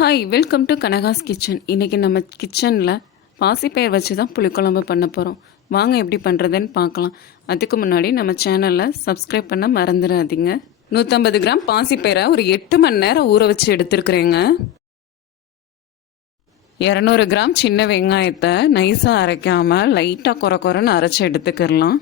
Hi, welcome to Kanaka's kitchen. இன்றைக்கி நம்ம கிச்சனில் பாசிப்பயிர் வச்சு தான் புளிக்குழம்பு பண்ண போகிறோம். வாங்க எப்படி பண்ணுறதுன்னு பார்க்கலாம். அதுக்கு முன்னாடி நம்ம சேனலில் சப்ஸ்கிரைப் பண்ண மறந்துடாதீங்க. 150 கிராம் பாசிப்பயிரை ஒரு 8 மணி நேரம் ஊற வச்சு எடுத்துருக்குறேங்க. 200 கிராம் சின்ன வெங்காயத்தை நைஸாக அரைக்காமல் லைட்டாக குறைன்னு அரைச்சி எடுத்துக்கிடலாம்.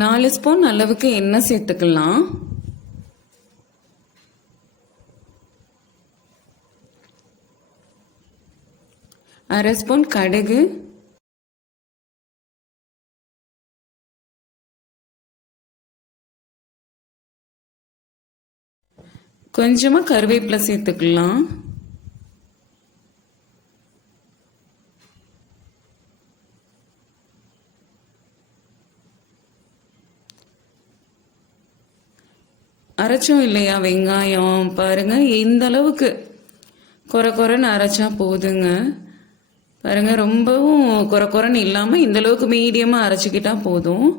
4 ஸ்பூன் அளவுக்கு எண்ணெய் சேர்த்துக்கலாம். அரை ஸ்பூன் கடுகு, கொஞ்சமா கருவேப்பிலை சேர்த்துக்கலாம். அரைச்சோம் இல்லையா வெங்காயம், பாருங்க இந்த அளவுக்கு குறைன்னு அரைச்சா போதுங்க. பாருங்க ரொம்பவும் குறைன்னு இல்லாமல் இந்த அளவுக்கு மீடியமாக அரைச்சிக்கிட்டா போதும்.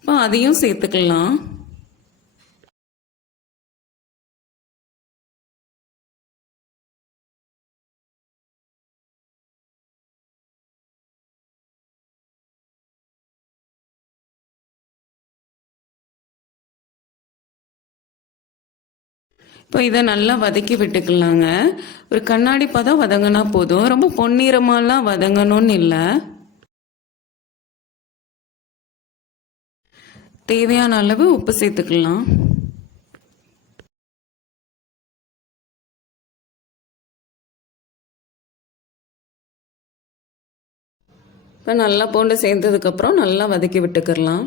இப்போ அதையும் சேர்த்துக்கலாம். இப்போ இதை நல்லா வதக்கி விட்டுக்கலாங்க. ஒரு கண்ணாடி பதம் வதங்கினா போதும், ரொம்ப பொன்னிறமாலாம் வதங்கணும்னு இல்லை. தேவையான அளவு உப்பு சேர்த்துக்கலாம். இப்போ நல்லா பூண்டு சேர்த்ததுக்கப்புறம் நல்லா வதக்கி விட்டுக்கிடலாம்.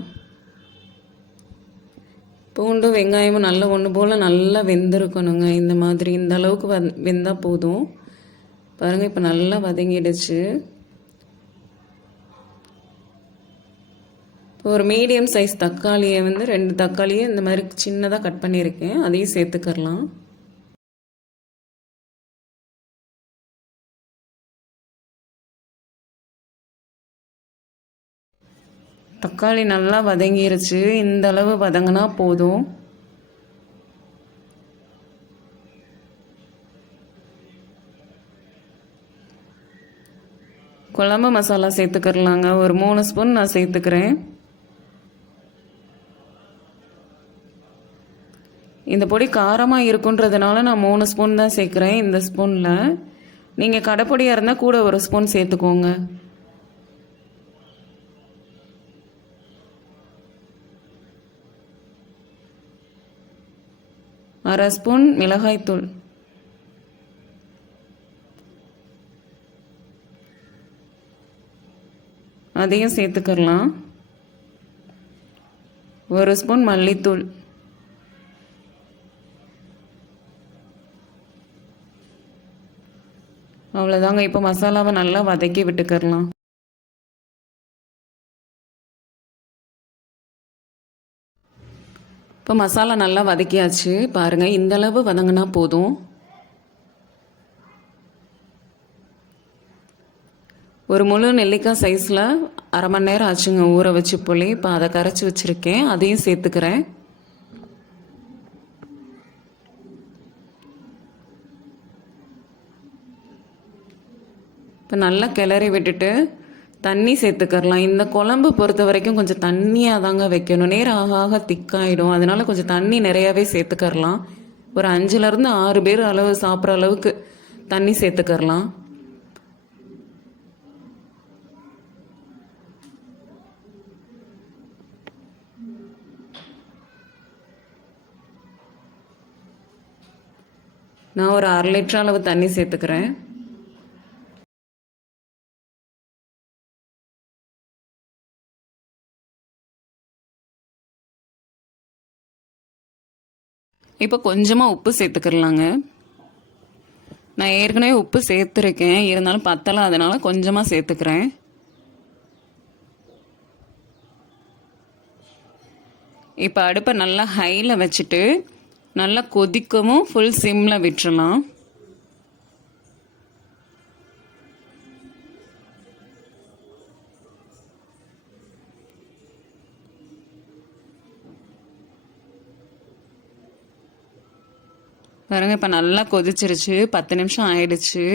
பூண்டும் வெங்காயமும் நல்லா ஒன்று போல் நல்லா வெந்திருக்கணுங்க. இந்த மாதிரி இந்த அளவுக்கு வெந்தால் போதும். பாருங்கள் இப்போ நல்லா வதங்கிடுச்சு. இப்போ ஒரு மீடியம் சைஸ் தக்காளியை 2 தக்காளியை இந்த மாதிரி சின்னதாக கட் பண்ணியிருக்கேன், அதையும் சேர்த்துக்கரலாம். தக்காளி நல்லா வதங்கிருச்சு. இந்த அளவு வதங்கினா போதும். குழம்பு மசாலா சேர்த்துக்கரலாங்க. ஒரு 3 ஸ்பூன் நான் சேர்த்துக்கிறேன். இந்த பொடி காரமாக இருக்குன்றதுனால நான் 3 ஸ்பூன் தான் சேர்க்குறேன். இந்த ஸ்பூனில் நீங்கள் கடைப்பொடியாக இருந்தால் கூட 1 ஸ்பூன் சேர்த்துக்கோங்க. அரை ஸ்பூன் மிளகாய்த்தூள், அதையும் சேர்த்துக்கலாம். 1 ஸ்பூன் மல்லித்தூள், அவ்வளோதாங்க. இப்போ மசாலாவை நல்லா வதக்கி விட்டுக்கரலாம். இப்போ மசாலா நல்லா வதக்கியாச்சு. பாருங்கள் இந்த அளவு வதங்கினா போதும். ஒரு முழு நெல்லிக்காய் சைஸில் அரை மணி நேரம் ஆச்சுங்க ஊற வச்சு புளி. இப்போ அதை கரைச்சி வச்சுருக்கேன், அதையும் சேர்த்துக்கிறேன். இப்போ நல்லா கிளறி விட்டுட்டு தண்ணி சேர்த்துக்கரலாம். இந்த குழம்பு பொறுத்த வரைக்கும் கொஞ்சம் தண்ணியாக தாங்க வைக்கணும். நேரம் ஆக ஆக திக்காயிடும். அதனால் கொஞ்சம் தண்ணி நிறையாவே சேர்த்துக்கரலாம். ஒரு 5லேருந்து 6 பேர் அளவு சாப்பிட்ற அளவுக்கு தண்ணி சேர்த்துக்கரலாம். நான் ஒரு 1/2 லிட்டர் அளவு தண்ணி சேர்த்துக்கிறேன். இப்போ கொஞ்சமாக உப்பு சேர்த்துக்கிறலாங்க. நான் ஏற்கனவே உப்பு சேர்த்துருக்கேன், இருந்தாலும் பத்தலை, அதனால் கொஞ்சமாக சேர்த்துக்கிறேன். இப்போ அடுப்பை நல்லா ஹையில் வச்சுட்டு நல்லா கொதிக்கவும் ஃபுல் சிம்மில் விட்டுறலாம். பாருங்கள் இப்போ நல்லா கொதிச்சிருச்சு, 10 நிமிஷம் ஆயிடுச்சு.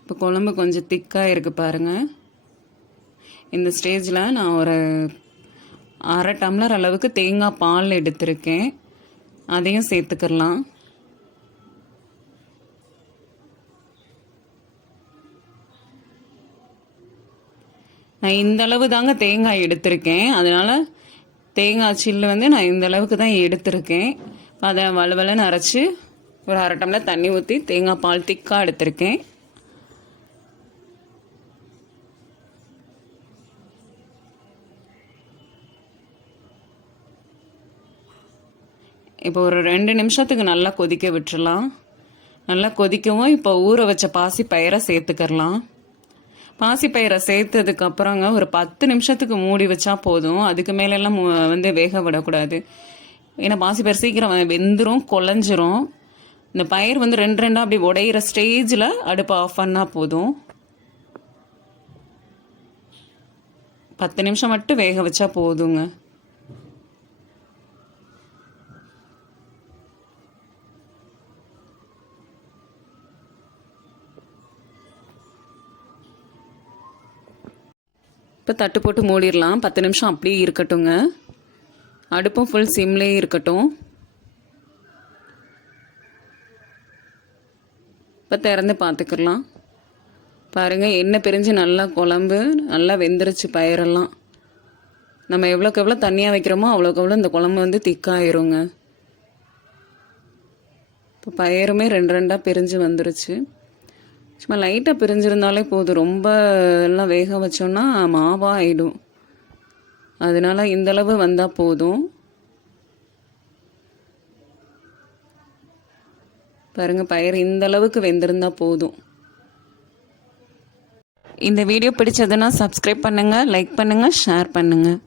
இப்போ குழம்பு கொஞ்சம் திக்காக இருக்குது பாருங்கள். இந்த ஸ்டேஜில் நான் ஒரு 1/2 டம்ளர் அளவுக்கு தேங்காய் பால் எடுத்திருக்கேன், அதையும் சேர்த்துக்கலாம். நான் இந்த அளவு தாங்க தேங்காய் எடுத்திருக்கேன், அதனால் தேங்காய் சில்லு நான் இந்த அளவுக்கு தான் எடுத்திருக்கேன். அதை வலுவலுன்னு அரைச்சி ஒரு 1/2 டம்ளர் தண்ணி ஊற்றி தேங்காய் பால் திக்காக எடுத்திருக்கேன். இப்போ ஒரு 2 நிமிஷத்துக்கு நல்லா கொதிக்க விட்டுறலாம். நல்லா கொதிக்கவும் இப்போ ஊற வச்ச பாசிப்பயிரை சேர்த்துக்கிறலாம். பாசிப்பயிரை சேர்த்ததுக்கப்புறங்க ஒரு 10 நிமிஷத்துக்கு மூடி வச்சா போதும், அதுக்கு மேலெல்லாம் வேக விடக்கூடாது. ஏன்னா பாசிப்பயிர் சீக்கிரம் வெந்துடும், குழஞ்சிரும். இந்த பயிர் 2 அப்படி உடையிற ஸ்டேஜில் அடுப்பை ஆஃப் பண்ணால் போதும். 10 நிமிஷம் மட்டும் வேக வச்சா போதுங்க. இப்போ தட்டு போட்டு மூடிடலாம். 10 நிமிஷம் அப்படியே இருக்கட்டுங்க. அடுப்பும் ஃபுல் சிம்லேயே இருக்கட்டும். இப்போ திறந்து பார்த்துக்கலாம். பாருங்கள், எண்ணெய் பிரிஞ்சு நல்லா குழம்பு நல்லா வெந்துருச்சு. பயிரெல்லாம் நம்ம எவ்வளோக்கு எவ்வளோ தண்ணியாக வைக்கிறோமோ அவ்வளோக்கு எவ்வளோ இந்த குழம்பு திக்காயிருங்க. இப்போ பயிருமே 2 பிரிஞ்சு வந்துருச்சு. சும்மா லைட்டாக பிரிஞ்சிருந்தாலே போதும், ரொம்ப எல்லாம் வேக வச்சோன்னா மாவாக ஆகிடும். அதனால் இந்தளவு வந்தால் போதும். பாருங்கள், பயிர் இந்தளவுக்கு வெந்திருந்தால் போதும். இந்த வீடியோ பிடிச்சதுன்னா சப்ஸ்கிரைப் பண்ணுங்கள், லைக் பண்ணுங்கள், ஷேர் பண்ணுங்கள்.